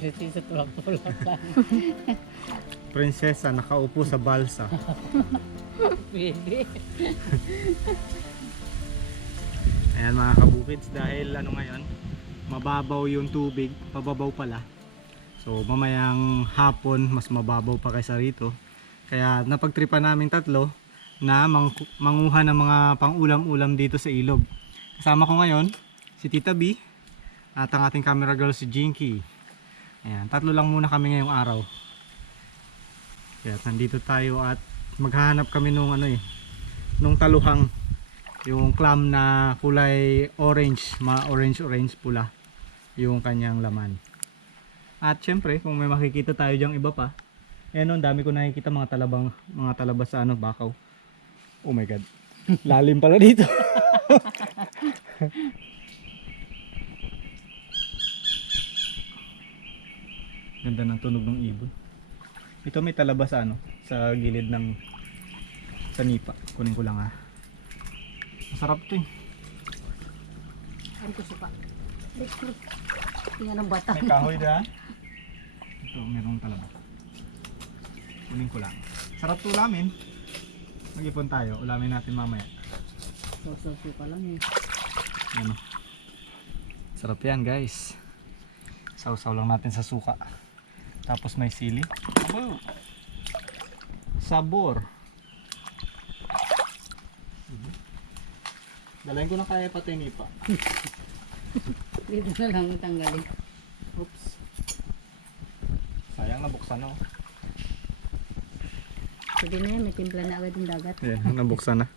Prinsesa tulak-tulak lang. Prinsesa nakaupo sa balsa. Pwede. Ayan mga kabukids, dahil ano ngayon, mababaw yung tubig, pababaw pala. So mamayang hapon mas mababaw pa kaysa rito. Kaya napagtripan namin tatlo na manguha ng mga pang-ulam-ulam dito sa ilog. Kasama ko ngayon si Tita B at ang ating camera girl si Jinky. Ayan, tatlo lang muna kami ngayong araw. Kaya nandito tayo at maghahanap kami nung nung taluhang, yung clam na kulay orange, orange pula yung kanyang laman. At syempre, kung may makikita tayo diyang iba pa, ayan, ang dami ko nakikita mga talaba sa bakaw. Oh my god. Lalim pala dito. Ganda ng tunog ng ibon. Ito may talaba sa sa gilid ng nipa. Kunin ko lang Masarap to eh. Ang kuso pa. Tingnan ng bata. May kahoy na. Ito, mayroong talaba. Kunin ko lang. Sarap to ulamin. Mag-ipon tayo. Ulamin natin mamaya. So pa lang eh. Ano. Sarap yan guys. Sausaw lang natin sa suka. Tapos may sili. Wow. Sabor. Dalayin ko na kaya pati nipa. Dito na lang tanggalin. Oops. Sayang nabuksan na. Pwede na yan, may timpla na agad yung dagat. Ayan, nabuksan na.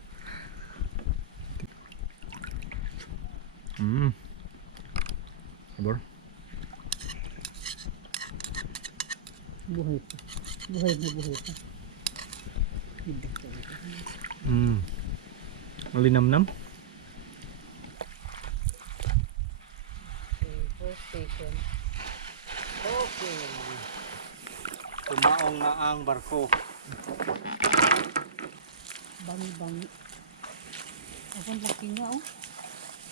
Sabor. Buhay pa. Buhay pa. Malinamnam. Okay, first station. Okay. Tumaong na ang barko. Bangi-bangi. Ang laki niya oh.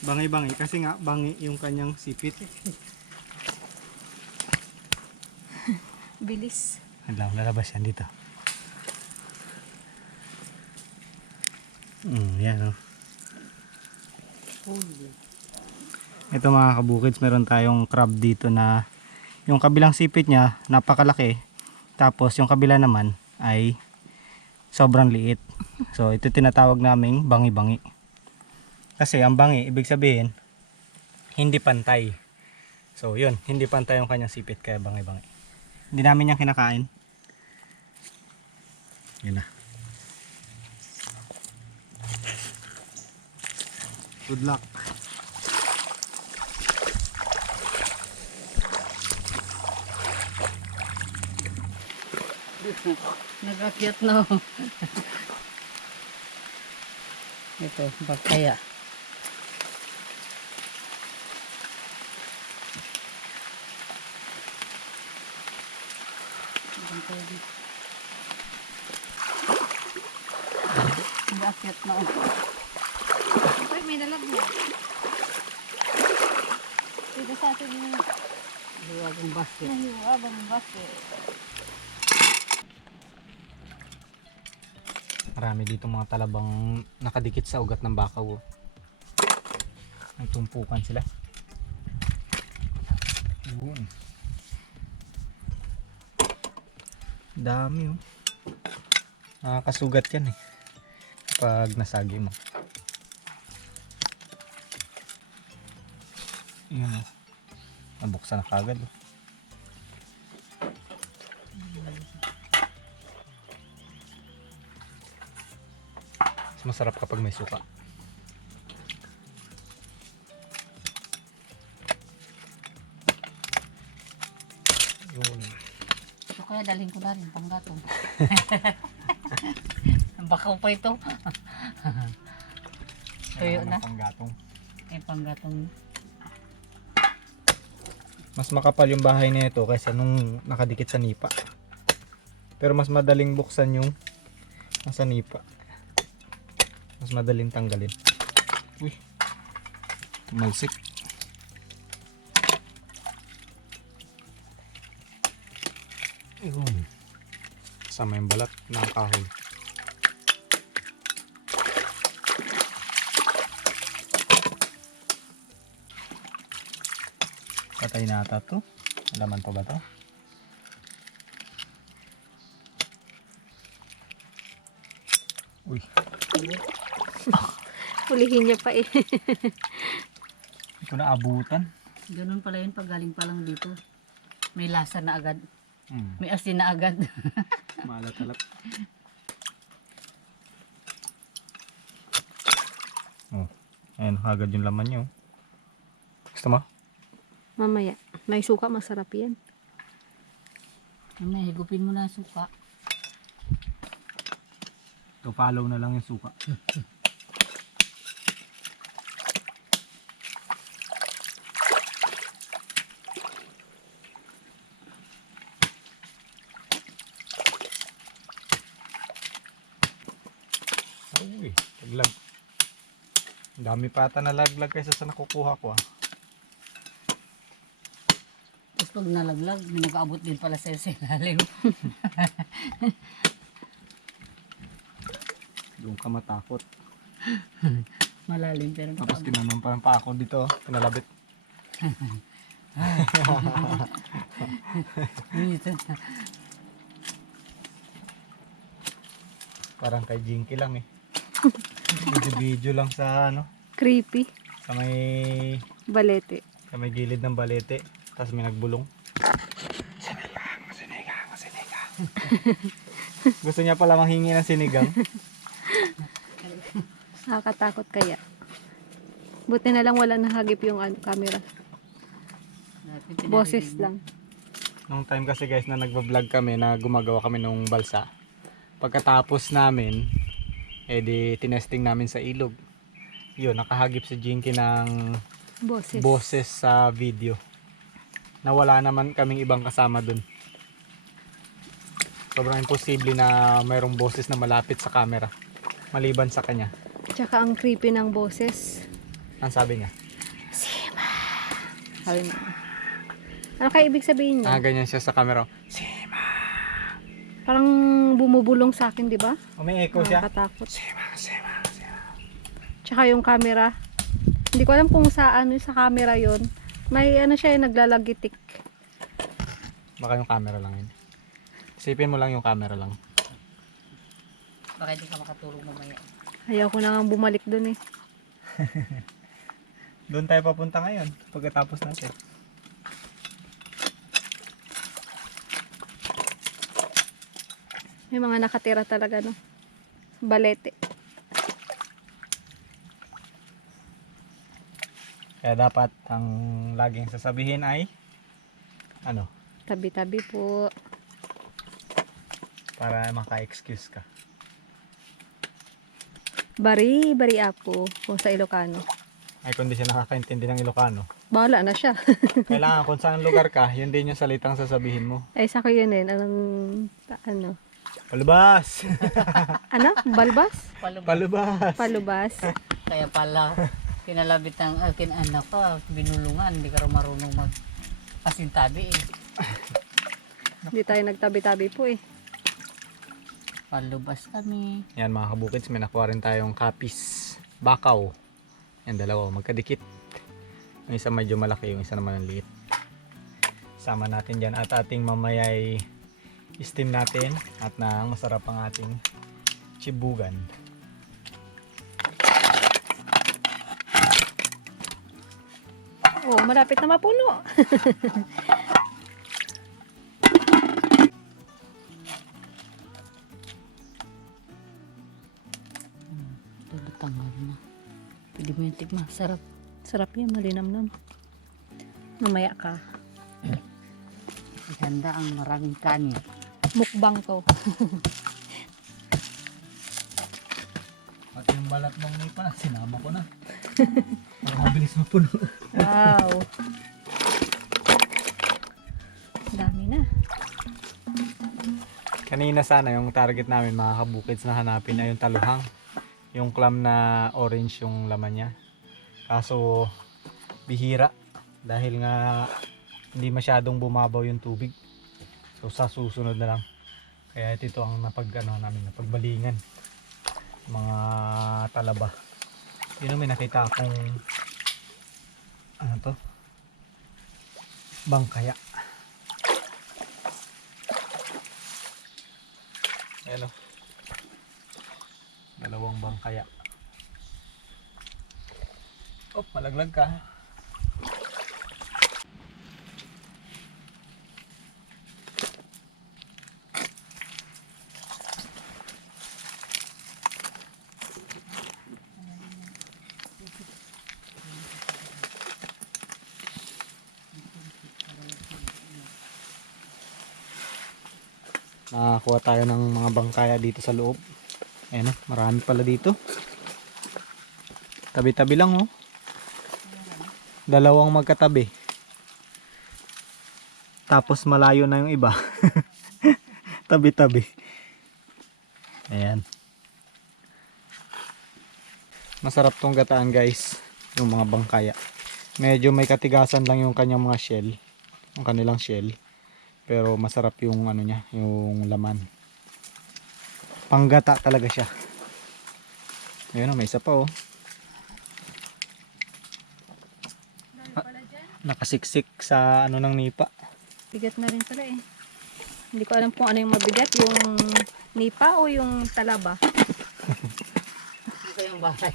Bangi-bangi kasi nga bangi yung kanyang sipit. Bilis. Lalabas yan dito. Yan oh. Holy. Ito mga kabukids, meron tayong crab dito na yung kabilang sipit niya napakalaki, tapos yung kabila naman ay sobrang liit. So ito tinatawag naming bangi-bangi. Kasi ang bangi, ibig sabihin hindi pantay. So yun, hindi pantay yung kanyang sipit, kaya bangi-bangi. Hindi namin yan kinakain. Yun na. Good luck. Nag-akyat na oh. Ito, bakaya. Nag-akyat na oh. Uy, may nalag mo. Dito sa atin yung hiwagang basket. Hiwagang basket. Marami dito mga talabang nakadikit sa ugat ng bakaw. Nagtumpukan sila. Yun. Dami oh. Nakakasugat yan eh. Pag nasagi mo. Yan oh. Nabuksan na kagad oh. Mas masarap kapag may suka. Yun. So kaya dalhin ko na rin panggatong. Bakaw pa ito. Tuyo Kailangan na. ng panggatong. Panggatong. Mas makapal yung bahay nito kaysa nung nakadikit sa nipa. Pero mas madaling buksan yung nasa nipa. Mas madaling tanggalin. Uy. Tumalsik. Ayun. Kasama yung balat ng kahoy. Patay na ata to. Alaman pa ba to? Uy. Hulihin niya pa eh. Hindi ko na abutan. Ganun pala yun pag galing pa lang dito. May lasa na agad. Hmm. May asin na agad. Maalat-alat. Oh. Ayan, agad yung laman nyo. Gusto mo? Mamaya. May suka, masarap yan. May higupin mo na ang suka. So, follow na lang yung suka. Uy, laglag. Ang dami pa ata nalaglag kaysa sa nakukuha ko ah. Tapos pag nalaglag, may nag-aabot din pala sa ilalim. Doon ka matakot. Malalim pero Tapos tinanong pa ako dito, pinalabit. Parang kay Jinky lang eh. Video lang sa ano, Creepy. sa may Balete. gilid ng balete. Tapos may nagbulong. Sinigang. Gusto niya pala manghingi ng sinigang. Nakakatakot kaya. Buti na lang wala nahagip yung camera. Boses lang. Nung time kasi guys na nagbablog kami na gumagawa kami nung balsa. Pagkatapos namin, di tinesting namin sa ilog. Yun, nakahagip si Jinky ng boses sa video. Nawala naman kaming ibang kasama dun. Sobrang imposible na mayroong boses na malapit sa camera. Maliban sa kanya. Tsaka ang creepy ng boses. Ang sabi niya. Sabi niya. Ano kaya ibig sabihin niya? Ganyan siya sa camera. Parang bumubulong sa akin, di ba? May echo siya. Nakakatakot. Tsaka yung camera. Hindi ko alam kung sa sa camera yon. May ano siya, naglalagitik. Baka yung camera lang yun. Isipin mo lang yung camera lang. Baka hindi ka makatulog mamaya. Ayaw ko na nga bumalik dun eh. Doon tayo papunta ngayon pagkatapos natin. May mga nakatira talaga, no? Balete. Kaya dapat ang laging sasabihin ay ano? Tabi-tabi po. Para maka-excuse ka. Bari apo kung sa Ilocano. Ay kung di siya nakakaintindi ng Ilocano. Bahala na siya. Kailangan kung saan lugar ka, yun din yung salitang sasabihin mo. Ay, sa ko yun eh. Ano? Palubas! Ano? Balbas? Palubas! Palubas. Kaya pala, kinalabit ng anak ko, binulungan, hindi ka rin marunong magpasintabi eh. Hindi tayo nagtabi-tabi po eh. Palubas kami. Yan mga kabukids, may nakuha rin tayong kapis. Bakaw. Yan dalawa, magkadikit. Yung isa medyo malaki, yung isa naman ang liit. Sama natin dyan at ating mamayay steam natin at nang masarap ang ating chibugan. Oh, malapit na mapuno. Lutang na. Pwede mo yung tigma. Sarap. Sarap yan, malinamnam. Mamaya ka. Ganda ang maraming kanin. Mukbang to. At yung balat ng nipa, sinama ko na. Para mabilis mapuno. Wow. Dami na. Kanina sana yung target namin mga kabukids na hanapin ay yung taluhang. Yung clam na orange yung laman niya. Kaso bihira dahil nga hindi masyadong bumabaw yung tubig. So sa susunod na lang. Kaya ito ang napagbalingan. Mga talaba. Yun may nakita akong ano to? Bangkaya. Ayan o. Dalawang bangkaya. Oh, malaglag ka. Nakakuha tayo ng mga bangkaya dito sa loob. Ayan o, marami pala dito. Tabi-tabi lang oh. Dalawang magkatabi. Tapos malayo na yung iba. Tabi-tabi. Ayan. Masarap tong gataan guys. Yung mga bangkaya. Medyo may katigasan lang yung kanyang mga shell. Yung kanilang shell. Pero masarap yung ano niya, yung laman. Panggata talaga siya. Ayun, may isa pa oh. Nakasiksik sa ano ng nipa. Bigat na rin pala eh. Hindi ko alam kung ano yung mabigat, yung nipa o yung talaba. Ito yung bahay.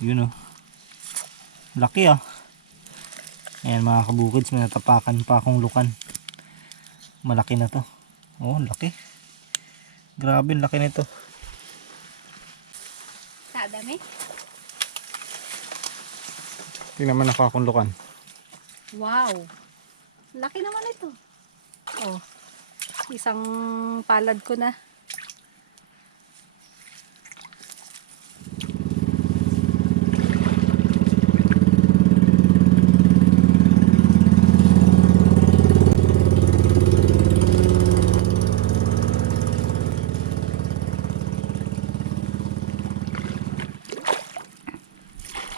Yun oh. Laki ah. Ayan mga kabukids, may natapakan pa akong lukan. Malaki na to. Oh, laki. Grabe, laki nito. Sa dami? Tingnan mo na akong lukan. Wow. Laki naman ito. Oh. Isang palad ko na.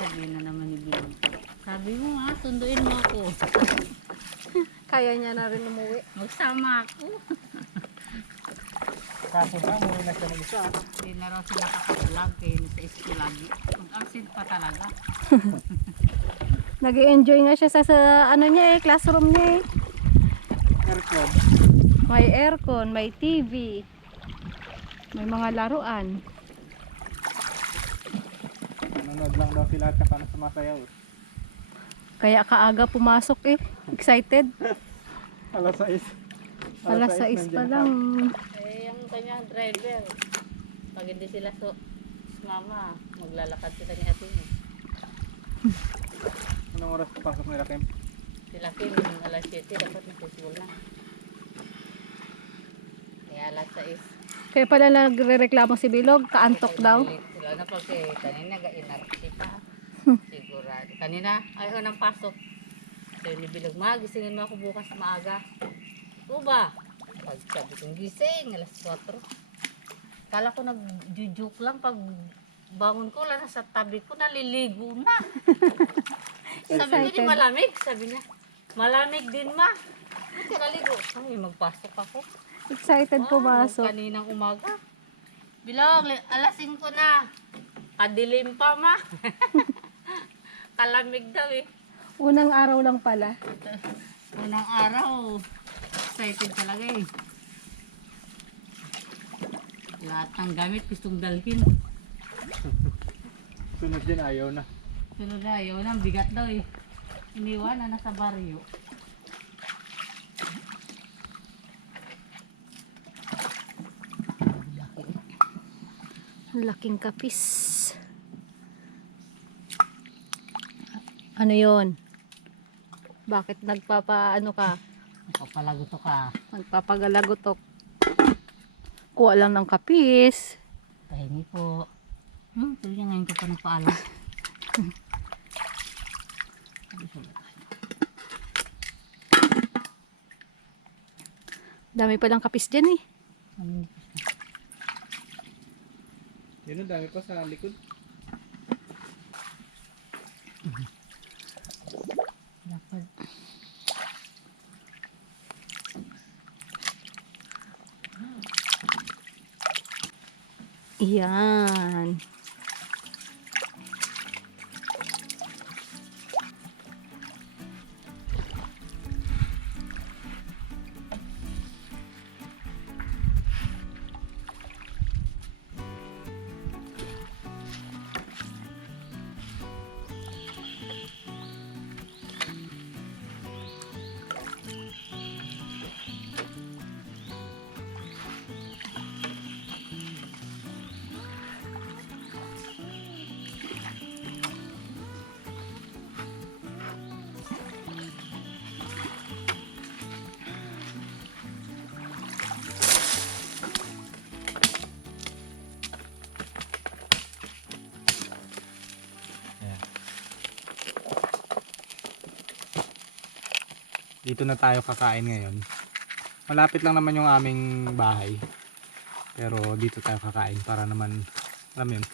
Sabihin na naman ni Bill. Sabi mo nga, sunduin mo ako. Kaya niya na rin umuwi. Magsama ako. Kaso na, muna na siya mag-isa. Hindi na raw sila kakablog kaya nasa school lagi. Mag-absent pa talaga. Nag-enjoy nga siya sa ano niya eh, classroom niya eh. Aircon. May aircon, may TV. May mga laruan. Nanonood lang daw sila at saka na sumasayaw. Kaya kaaga pumasok eh. Excited. Alas 6. Alas 6 pa lang. Eh, yung kanyang driver, pag hindi sila mama, maglalakad sila ni ate niya. Anong oras papasok nila, Kim? Sila Kim, alas 7, dapat nagsisigol na. Kaya alas 6. Kaya pala nagre-reklamo si Bilog, kaantok daw. Sila na pag kanina ga-inarti pa. Sigurado. Kanina, ayaw ng pasok. So, nibilog, gisingin mo ako bukas maaga. O ba? Pag sabi kong gising, alas 4. Kala ko nag-jujuk lang pag bangon ko, lang sa tabi ko, naliligo na. Sabi niya, di malamig. Sabi niya, malamig din ma. Buti naligo. Ay, magpasok ako. Excited pumasok. Kaninang umaga. Bilog, alas 5 na. Kadilim pa ma. Kalamig daw eh. Unang araw lang pala. Unang araw. Excited talaga eh. Lahat ng gamit gustong dalhin. Sunod din ayaw na. Sunod na, yun ang bigat daw eh. Iniwan na nasa baryo. Laking kapis. Ano yon? Bakit nagpapaano ka? Papalago to ka. Nagpapagalagotok. Kuha lang ng kapis. Pahingi po. Tuloy niya ngayon ko pa nagpaalam. Dami palang kapis dyan eh. Yun ang dami pa sa likod. Dapat. Yan. Dito na tayo kakain ngayon. Malapit lang naman yung aming bahay. Pero dito tayo kakain para naman, alam mo yun,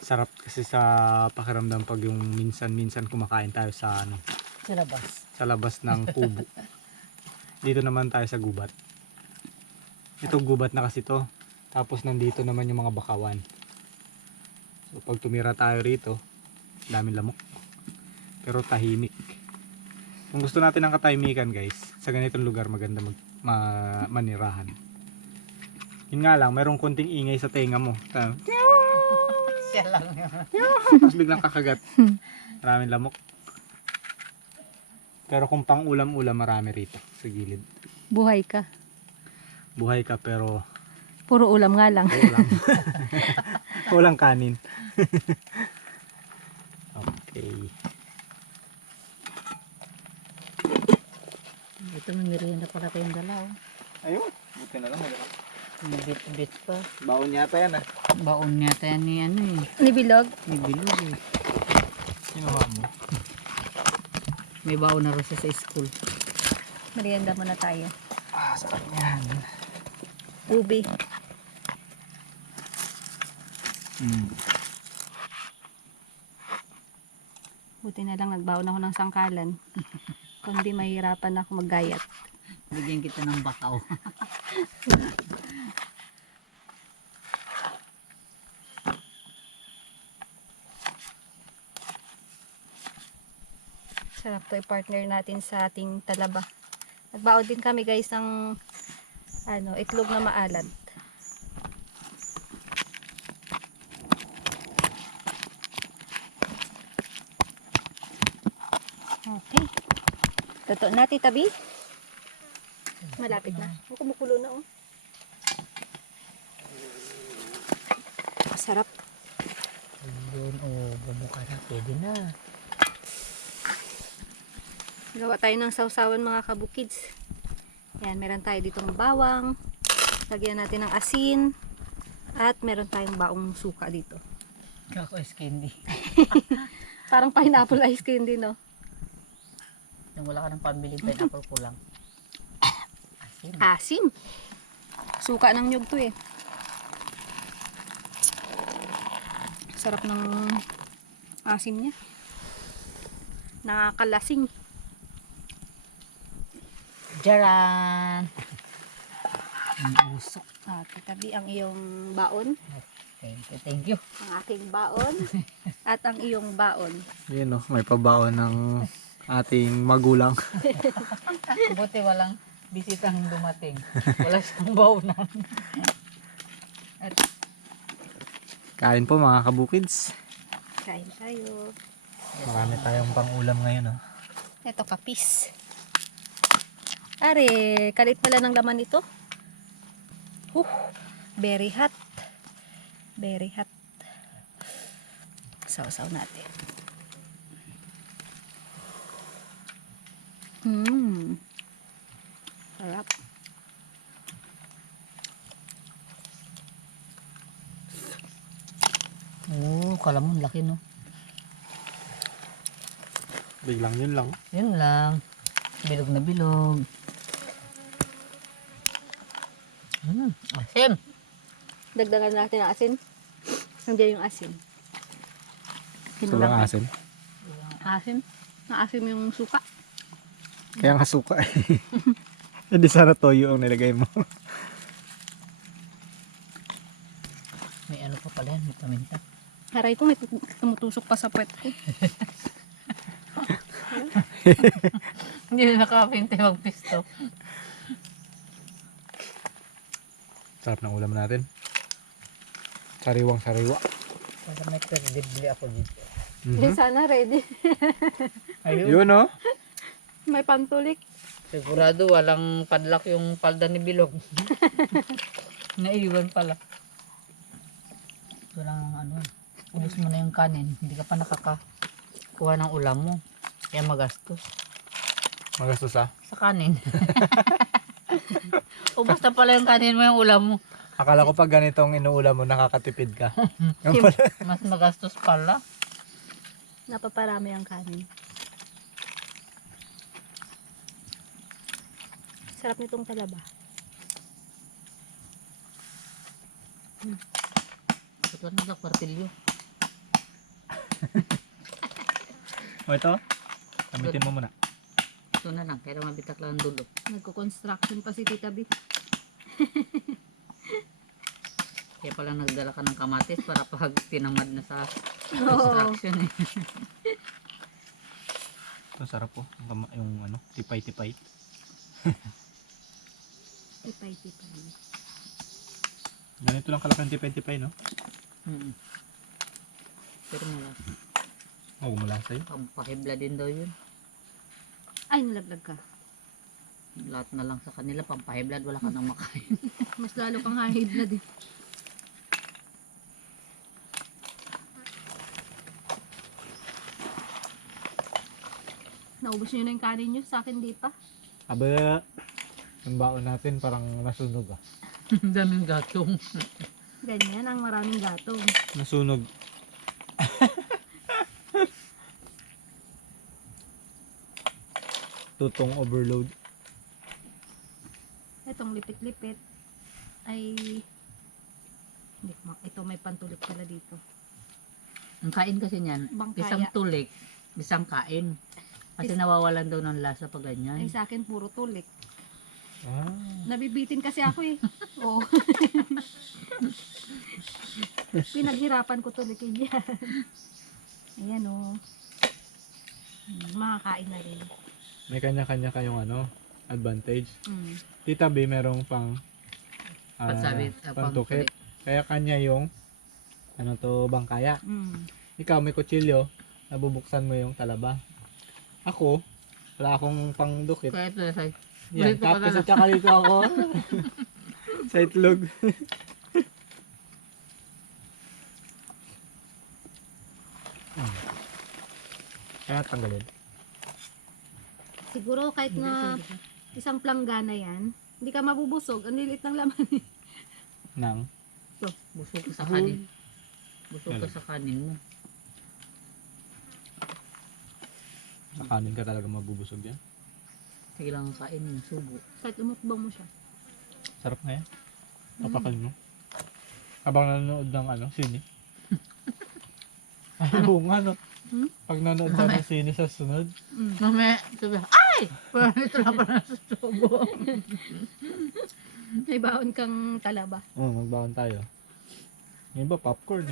sarap kasi sa pakiramdam pag yung minsan-minsan kumakain tayo sa ano, Sa labas. sa labas ng kubo. Dito naman tayo sa gubat. Ito gubat na kasi to. Tapos nandito naman yung mga bakawan. So pag tumira tayo rito, daming lamok. Pero tahimik. Kung gusto natin ng katahimikan guys, sa ganitong lugar maganda manirahan. Yun nga lang, mayroong konting ingay sa tenga mo. Siya lang yun. Tapos biglang kakagat. Maraming lamok. Pero kung pang ulam-ulam, marami rito sa gilid. Buhay ka. Buhay ka pero Puro ulam nga lang. ulam. Walang kanin. Okay. Ito may merienda pala kayong dalaw. Ayun. Buti na lang. May bit-bit pa. Baon yata yan ah. Baon yata yan ni ano eh. Ni Bilog. May bilog eh. Kinuha mo. May baon na rin siya sa school. Merienda muna tayo. Ah, sarap yan. Ubi. Buti na lang nagbaon ako ng sangkalan. Kundi mahirapan ako maggayat. Bigyan kita ng bakaw. Sarap to i-partner natin sa ating talaba. Nagbaon din kami guys ng itlog na maalat. Okay. Totoo natin tabi. Malapit na. Kumukulo na oh. Sarap. Yun bumuka na. Pwede na. Gawa tayo ng sausawan mga kabukids. Yan, meron tayo ditong bawang. Lagyan natin ng asin. At meron tayong baong suka dito. Kako ice candy. Parang pineapple ice cream din, no? Nung wala ka ng pambiling pineapple ko lang. Asin. Asim. Suka ng nyug to eh. Sarap ng asim niya. Nakakalasing. Jaran! Ang usok. Titabi ang iyong baon, Thank you. ang aking baon, at ang iyong baon. Yun no, may pabaon ng ating magulang. Buti walang bisitang dumating. Wala siyang baunan. Kain po mga kabukids. Kain tayo. Marami tayong pang-ulam ngayon. Oh. Ito kapis. Are, kalit pala ng laman ito. Very hot. Very hot. Sausaw natin. Sarap. Kala mo laki no. Biglang yun lang. Yun lang. Bilog na bilog. Asim. Dagdagan natin ang asin. Nandiyan yung asin. Ito lang asin. Asin? Naasim yung suka. Kaya nga suka eh. Hindi sana toyo ang nilagay mo. May ano pa pala yan, may paminta. Haray ko, may tumutusok pa sa puwet ko. Hindi na nakapinte magpisto. Sarap ng ulam natin. Sariwang sariwa. Para may perdibli ako dito. Hindi sana ready. Ayun. Yun oh. May pantulik. Sigurado walang padlock yung palda ni Bilog. Naiwan pala. Ito lang ano. Ubus mo na yung kanin. Hindi ka pa nakakakuha ng ulam mo. Kaya magastos. Magastos ah. Sa kanin. Ubus na pala yung kanin mo yung ulam mo. Akala ko pag ganitong inuulam mo nakakatipid ka. Yung pala. Mas magastos pala. Napaparami ang kanin. Sarap nitong talaba. Ito na lang kwartilyo. O ito. Gamitin mo muna. Ito na lang. Kaya mabitak lang ang dulo. Nagko-construction pa si Tita B. Kaya pala nagdala ka ng kamatis para pag tinamad na sa construction eh. Ito sarap po. Yung ano, tipay-tipay. Tipay-tipay. Ganito lang kalaki ang tipay-tipay, no? Pero malasa. Oo, mula sa'yo. Pampahibla din daw yun. Ay, nalaglag ka. Lahat na lang sa kanila pampahiblad, wala ka nang makain. Mas lalo kang high blood eh. Naubos nyo na yung kanin nyo, sa akin di pa. Aba, yung baon natin parang nasunog ah. Daming gatong. Ganyan ang maraming gatong. Nasunog. Tutong overload. Itong lipit-lipit ay hindi, ito may pantulik pala dito. Ang kain kasi niyan, Bangkaya. isang tulik, isang kain. Kasi nawawalan daw ng lasa pag ganyan. Ay sa akin puro tulik. Ah. Nabibitin kasi ako eh. Oo. Pinaghirapan ko tulikin yan. Ayan o. Makakain na rin. May kanya-kanya kayong ano, advantage. Mm. Tita B merong pang Pansabit, pantukit. Kaya kanya yung ano to, bangkaya. Mm. Ikaw may kutsilyo, nabubuksan mo yung talaba. Ako, wala akong pangdukit. Kaya ito sa Yan, Dito ka tapos na. at saka dito ako. Sa itlog. Kaya tanggalin. Siguro kahit na isang planggana yan, hindi ka mabubusog. Ang lilit ng laman eh. Nang. ito, busog ka sa kanin. Busog ka sa kanin mo. Sa kanin ka talaga mabubusog yan. Sige lang ang kain mo, subo. Kahit umukbang mo siya. Sarap nga yan. Papakalin mo. Habang nanonood ng ano, sine. Ay, oo nga no. Hmm? Pag nanonood ka ng sine sa sunod. Mamaya, sabi, ay! Parang ito lang pala sa subo. May baon kang talaba. Oo, magbaon tayo. Yung iba popcorn.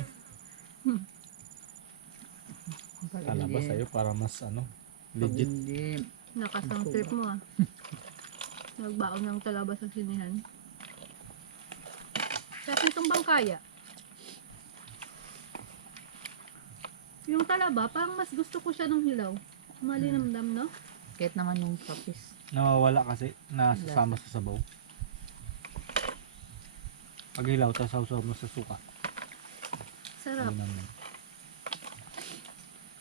Talaba sa'yo para mas legit. Hindi. Nakasang trip mo ah. Nagbaon ng talaba sa sinihan. Kasi itong bangkaya. Yung talaba, parang mas gusto ko siya ng hilaw. Malinamdam, no? Kahit naman yung kapis. Nawawala kasi, nasasama sa sabaw. Pag hilaw, tapos sausaw mo sa suka. Sarap. Ayun naman.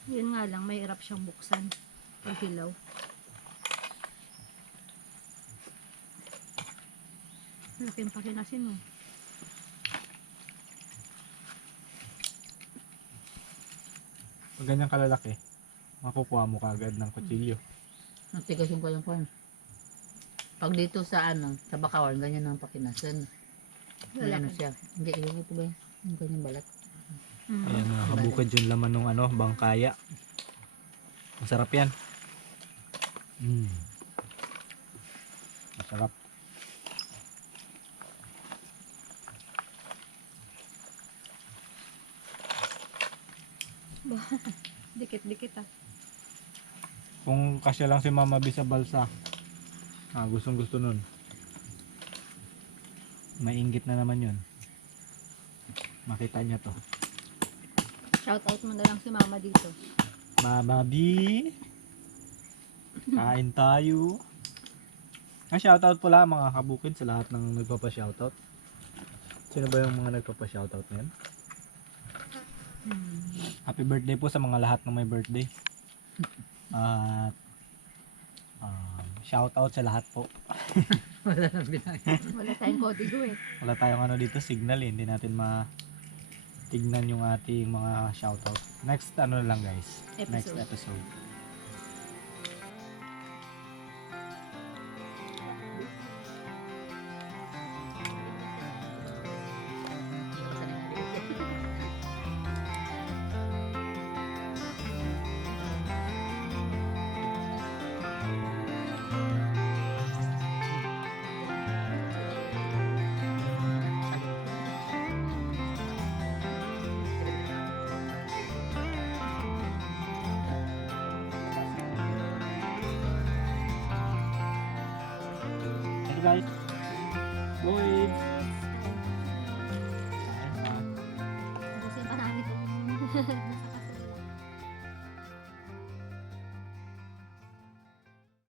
Yun nga lang, may hirap siyang buksan. Pag hilaw. Sarap yung pakinasin mo. Pag ganyan kalalaki, makukuha mo kagad ng kutsilyo. Natigas yung palang pan. Pag dito sa sa Bakawan, ganyan ang pakinasan. May ano siya. Hindi, yung ito ba yun? Yung ganyang balat. Ayan mga kabukid yung laman ng bangkaya. Masarap yan. Masarap. Dikit-dikit ah. Kung kasya lang si Mama B sa balsa, gustong gusto nun. Mainggit na naman yun. Makita niya to. Shout out mo na lang si mama dito. Mama B, kain tayo. Shoutout pala mga kabukid sa lahat ng nagpapa-shoutout. Sino ba yung mga nagpapa-shoutout ngayon? Happy birthday po sa mga lahat ng may birthday. At shoutout sa lahat po. Wala nang binayad. Wala tayong kodigo eh. Wala tayong dito signal eh. Hindi natin matignan yung ating mga shoutout. Next lang guys. Next episode. Hey guys. Boy. Ubusin pa namin ito.